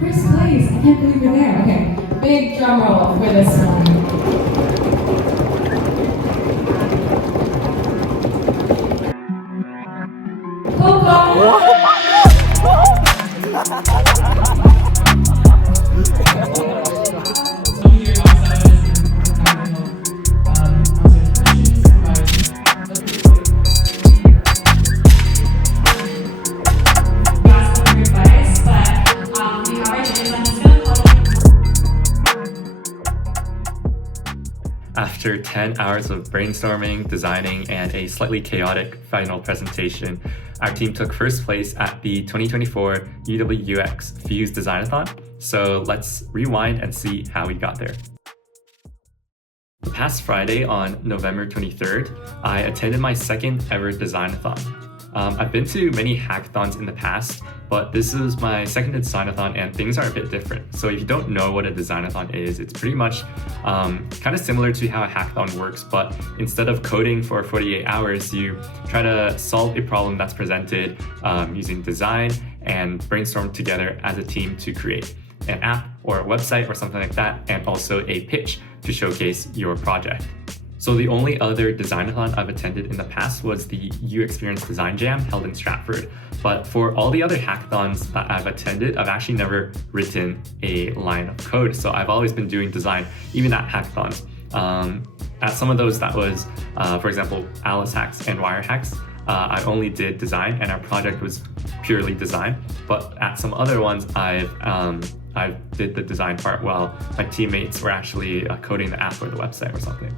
First place, I can't believe you're there. Okay, big drum roll for this one. After 10 hours of brainstorming, designing, and a slightly chaotic final presentation, our team took first place at the 2024 UWUX Fuse Designathon. So let's rewind and see how we got there. Past Friday on November 23rd, I attended my second ever Designathon. I've been to many hackathons in the past, but this is my second Designathon and things are a bit different. So if you don't know what a Designathon is, it's pretty much kind of similar to how a hackathon works, but instead of coding for 48 hours, you try to solve a problem that's presented using design and brainstorm together as a team to create an app or a website or something like that, and also a pitch to showcase your project. So the only other Designathon I've attended in the past was the U Experience Design Jam held in Stratford. But for all the other hackathons that I've attended, I've actually never written a line of code. So I've always been doing design, even at hackathons. At some of those that was, for example, Alice Hacks and Wire Hacks, I only did design and our project was purely design. But at some other ones, I did the design part while my teammates were actually coding the app or the website or something.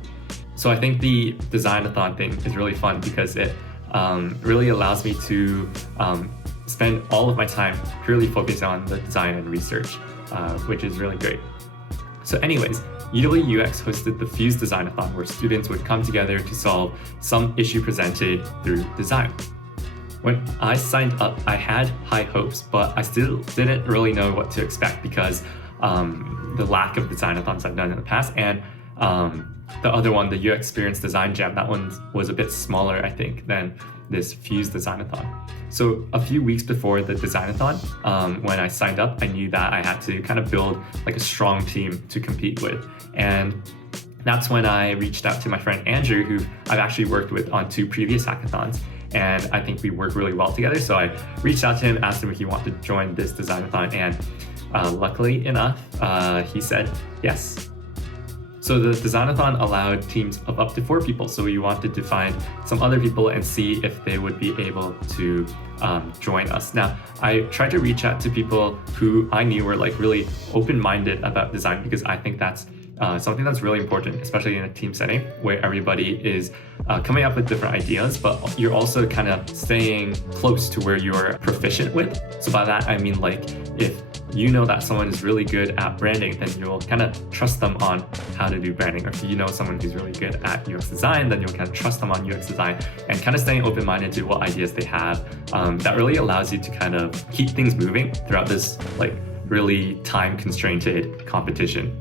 So I think the Designathon thing is really fun because it really allows me to spend all of my time purely focused on the design and research, which is really great. So anyways, UWUX hosted the Fuse Designathon where students would come together to solve some issue presented through design. When I signed up, I had high hopes, but I still didn't really know what to expect because the lack of Designathons I've done in the past, and the other one, the U Experience Design Jam, that one was a bit smaller, I think, than this Fuse Designathon. So a few weeks before the Designathon, when I signed up, I knew that I had to kind of build like a strong team to compete with. And that's when I reached out to my friend Andrew, who I've actually worked with on 2 previous hackathons. And I think we work really well together. So I reached out to him, asked him if he wanted to join this Designathon, and luckily enough, he said yes. So the Designathon allowed teams of up to 4 people. So we wanted to find some other people and see if they would be able to join us. Now, I tried to reach out to people who I knew were like really open-minded about design because I think that's something that's really important, especially in a team setting where everybody is coming up with different ideas, but you're also kind of staying close to where you're proficient with. So by that, I mean like if you know that someone is really good at branding, then you'll kind of trust them on how to do branding. Or if you know someone who's really good at UX design, then you'll kind of trust them on UX design and kind of staying open-minded to what ideas they have. That really allows you to kind of keep things moving throughout this like really time-constrained competition.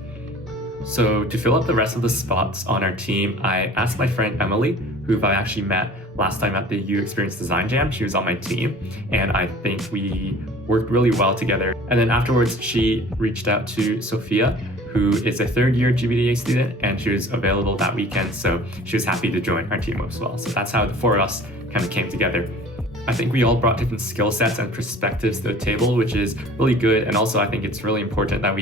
So to fill up the rest of the spots on our team, I asked my friend Emily, who I actually met last time at the U Experience Design Jam. She was on my team, and I think we worked really well together. And then afterwards, she reached out to Sophia, who is a 3rd-year GBDA student, and she was available that weekend, so she was happy to join our team as well. So that's how the 4 of us kind of came together. I think we all brought different skill sets and perspectives to the table, which is really good. And also, I think it's really important that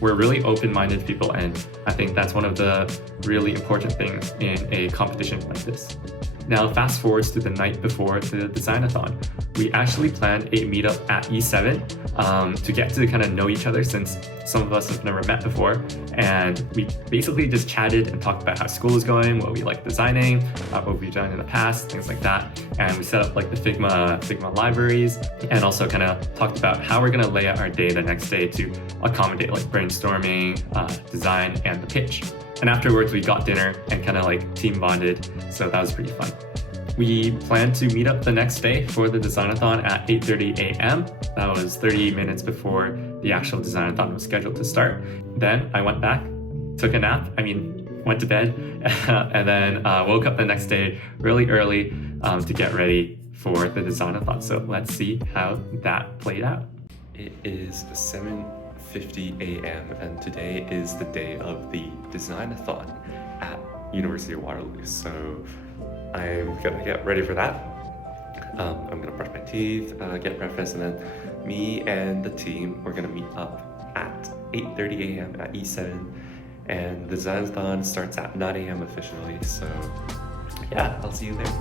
we're really open-minded people. And I think that's one of the really important things in a competition like this. Now, fast forwards to the night before the Designathon. We actually planned a meetup at E7 to get to kind of know each other since some of us have never met before. And we basically just chatted and talked about how school is going, what we like designing, what we've done in the past, things like that. And we set up like the Figma libraries and also kind of talked about how we're going to lay out our day the next day to accommodate like brainstorming, design, and the pitch. And afterwards, we got dinner and kind of like team bonded. So that was pretty fun. We planned to meet up the next day for the Designathon at 8:30 a.m. That was 30 minutes before the actual Designathon was scheduled to start. Then I went back, took a nap, went to bed, and then woke up the next day really early to get ready for the Designathon. So let's see how that played out. It is 7:50 a.m. and today is the day of the Designathon at University of Waterloo. So I'm gonna get ready for that. I'm gonna brush my teeth, get breakfast, and then me and the team, we're gonna meet up at 8:30 a.m. at E7, and the Designathon starts at 9 a.m. officially. So yeah, I'll see you there.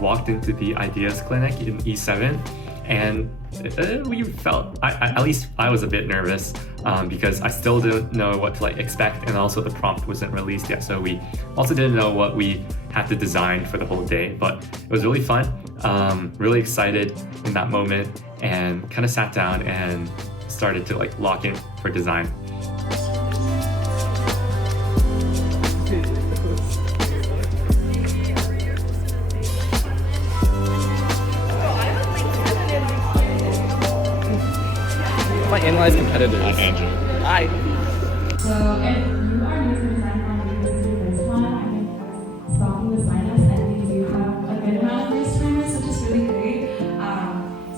Walked into the Ideas Clinic in E7, and we felt, at least I was a bit nervous because I still didn't know what to expect, and also the prompt wasn't released yet, so we also didn't know what we had to design for the whole day. But it was really fun, really excited in that moment, and kind of sat down and started to lock in for design. My analyze competitors. Hi, Andrew. Hi. So if you are new to Designathon, this is your first one. I think stalking the sign-ups, and we do have a good amount of first timers, which is really great.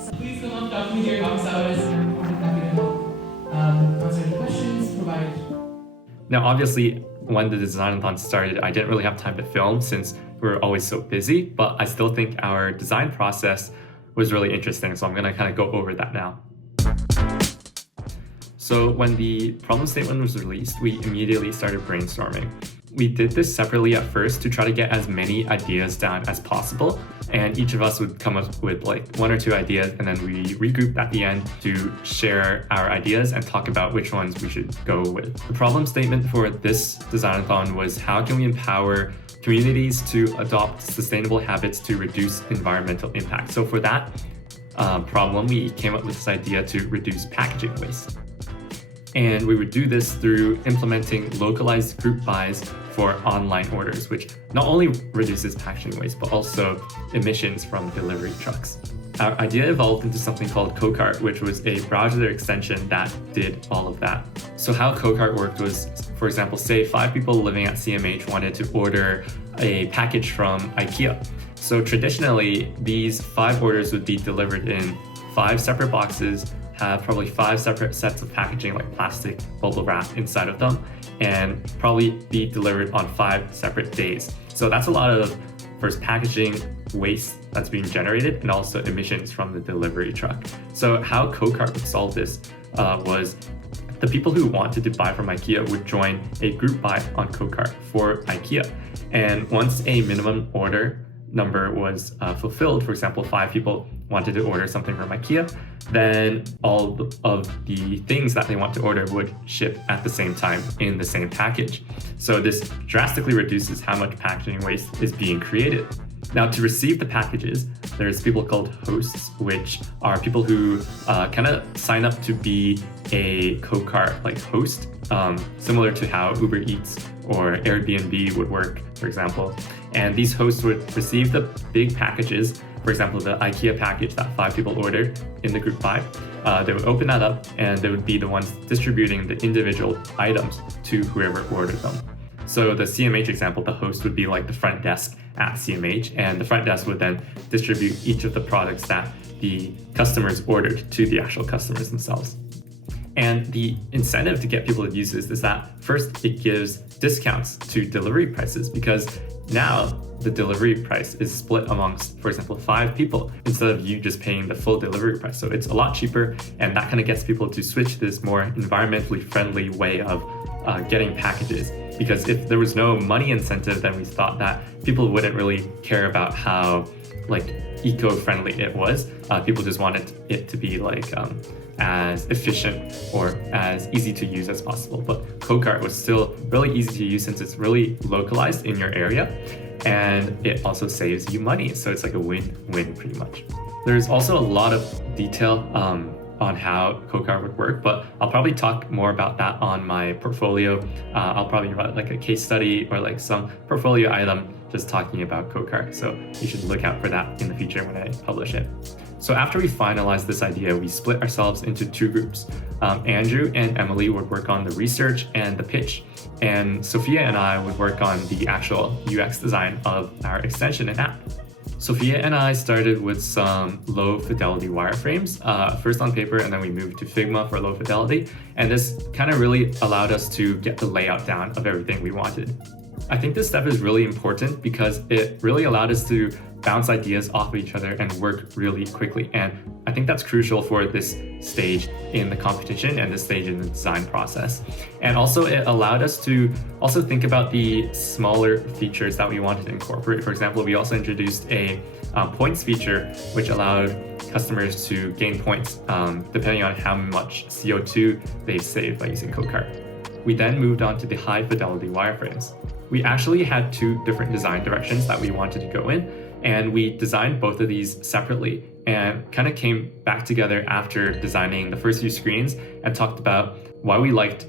So please come up, talk to me to your office hours, and we're happy to help answer any questions, provide. Now, obviously, when the Designathon started, I didn't really have time to film since we were always so busy, but I still think our design process was really interesting, so I'm gonna kind of go over that now. So when the problem statement was released, we immediately started brainstorming. We did this separately at first to try to get as many ideas down as possible, and each of us would come up with one or two ideas, and then we regrouped at the end to share our ideas and talk about which ones we should go with. The problem statement for this Designathon was, how can we empower communities to adopt sustainable habits to reduce environmental impact? So for that problem, we came up with this idea to reduce packaging waste. And we would do this through implementing localized group buys for online orders, which not only reduces packaging waste, but also emissions from delivery trucks. Our idea evolved into something called Co-Cart, which was a browser extension that did all of that. So how Co-Cart worked was, for example, say 5 people living at CMH wanted to order a package from IKEA. So traditionally, these 5 orders would be delivered in 5 separate boxes, have probably 5 separate sets of packaging like plastic bubble wrap inside of them, and probably be delivered on 5 separate days. So that's a lot of first packaging waste that's being generated, and also emissions from the delivery truck. So how Co-Cart would solve this was the people who wanted to buy from IKEA would join a group buy on Co-Cart for IKEA. And once a minimum order number was fulfilled, for example, 5 people wanted to order something from IKEA, then all of the things that they want to order would ship at the same time in the same package. So this drastically reduces how much packaging waste is being created. Now, to receive the packages, there's people called hosts, which are people who kind of sign up to be a Co-Cart host, similar to how Uber Eats or Airbnb would work, for example. And these hosts would receive the big packages, for example, the IKEA package that 5 people ordered in the group buy. They would open that up, and they would be the ones distributing the individual items to whoever ordered them. So the CMH example, the host would be like the front desk at CMH, and the front desk would then distribute each of the products that the customers ordered to the actual customers themselves. And the incentive to get people to use this is that first, it gives discounts to delivery prices, because now the delivery price is split amongst, for example, 5 people instead of you just paying the full delivery price. So it's a lot cheaper, and that kind of gets people to switch to this more environmentally friendly way of getting packages. Because if there was no money incentive, then we thought that people wouldn't really care about how eco-friendly it was. People just wanted it to be as efficient or as easy to use as possible. But Co-Cart was still really easy to use since it's really localized in your area, and it also saves you money. So it's like a win-win pretty much. There's also a lot of detail on how Co-Cart would work, but I'll probably talk more about that on my portfolio. I'll probably write a case study or some portfolio item just talking about code cart. So you should look out for that in the future when I publish it. So after we finalized this idea, we split ourselves into two groups. Andrew and Emily would work on the research and the pitch, and Sophia and I would work on the actual UX design of our extension and app. Sophia and I started with some low fidelity wireframes, first on paper, and then we moved to Figma for low fidelity. And this kind of really allowed us to get the layout down of everything we wanted. I think this step is really important because it really allowed us to bounce ideas off of each other and work really quickly. And I think that's crucial for this stage in the competition and this stage in the design process. And also it allowed us to also think about the smaller features that we wanted to incorporate. For example, we also introduced a points feature, which allowed customers to gain points depending on how much CO2 they've saved by using code cart. We then moved on to the high fidelity wireframes. We actually had two different design directions that we wanted to go in, and we designed both of these separately and kind of came back together after designing the first few screens and talked about why we liked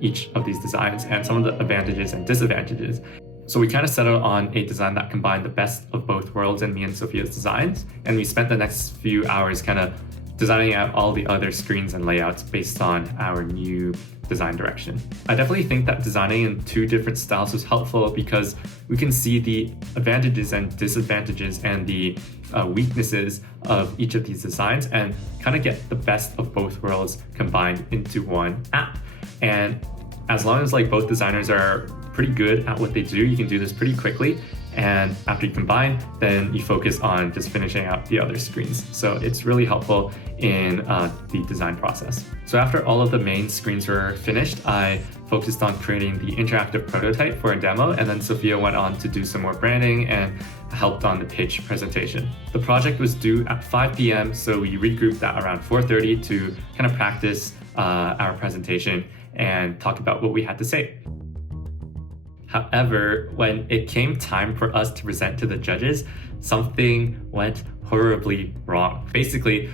each of these designs and some of the advantages and disadvantages. So we kind of settled on a design that combined the best of both worlds in me and Sophia's designs, and we spent the next few hours kind of designing out all the other screens and layouts based on our new design direction. I definitely think that designing in two different styles was helpful because we can see the advantages and disadvantages and the weaknesses of each of these designs and kind of get the best of both worlds combined into one app. And as long as like both designers are pretty good at what they do, you can do this pretty quickly. And after you combine, then you focus on just finishing out the other screens. So it's really helpful in the design process. So after all of the main screens were finished, I focused on creating the interactive prototype for a demo, and then Sophia went on to do some more branding and helped on the pitch presentation. The project was due at 5 p.m., so we regrouped at around 4:30 to kind of practice our presentation and talk about what we had to say. However, when it came time for us to present to the judges, something went horribly wrong. Basically,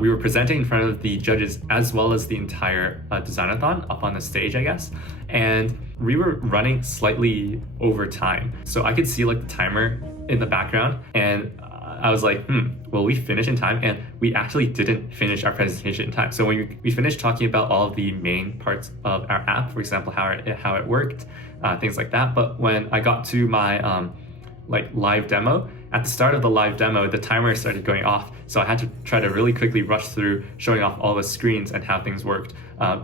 we were presenting in front of the judges as well as the entire Designathon up on the stage, I guess, and we were running slightly over time. So I could see like the timer in the background, and I was like, will we finish in time? And we actually didn't finish our presentation in time. So when we finished talking about all of the main parts of our app, for example, how it worked, things like that. But when I got to my live demo, at the start of the live demo, the timer started going off. So I had to try to really quickly rush through showing off all the screens and how things worked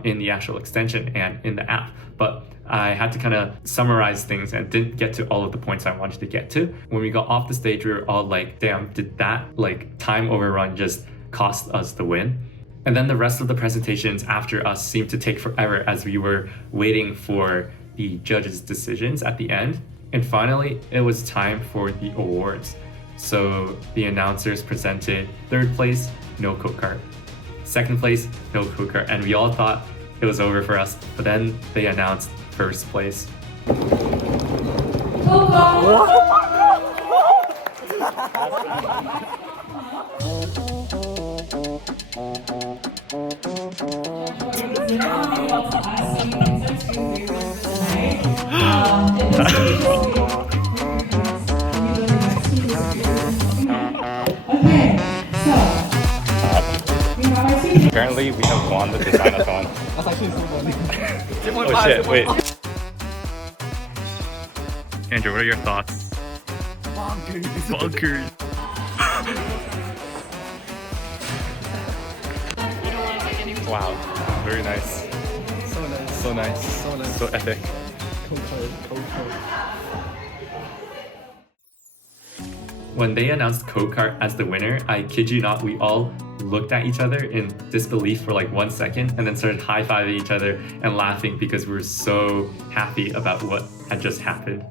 in the actual extension and in the app. But I had to kind of summarize things and didn't get to all of the points I wanted to get to. When we got off the stage, we were all like, damn, did that time overrun just cost us the win? And then the rest of the presentations after us seemed to take forever as we were waiting for the judges' decisions at the end. And finally, it was time for the awards. So the announcers presented third place, no code cart. Second place, no code cart. And we all thought it was over for us. But then they announced first place. Apparently, we have won the Designathon. That's actually so funny. Oh shit, wait. Andrew, what are your thoughts? Bonkers. Wow, very nice. So nice. So nice. So nice. So epic. When they announced code cart as the winner, I kid you not, we all looked at each other in disbelief for like 1 second and then started high-fiving each other and laughing because we were so happy about what had just happened.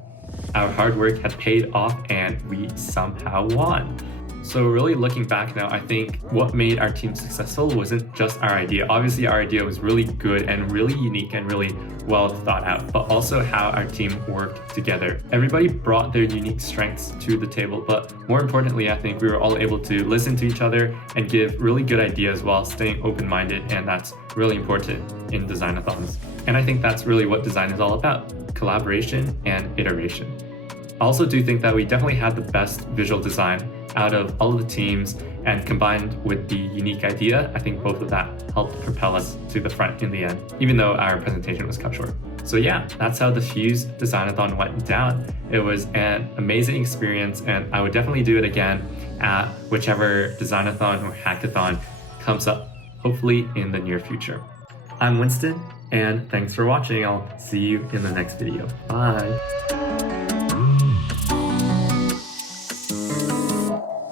Our hard work had paid off and we somehow won. So really looking back now, I think what made our team successful wasn't just our idea. Obviously our idea was really good and really unique and really well thought out, but also how our team worked together. Everybody brought their unique strengths to the table, but more importantly, I think we were all able to listen to each other and give really good ideas while staying open-minded, and that's really important in designathons. And I think that's really what design is all about: collaboration and iteration. I also do think that we definitely had the best visual design out of all of the teams, and combined with the unique idea, I think both of that helped propel us to the front in the end, even though our presentation was cut short. So yeah, that's how the Fuse Designathon went down. It was an amazing experience, and I would definitely do it again at whichever Designathon or Hackathon comes up, hopefully in the near future. I'm Winston, and thanks for watching. I'll see you in the next video. Bye!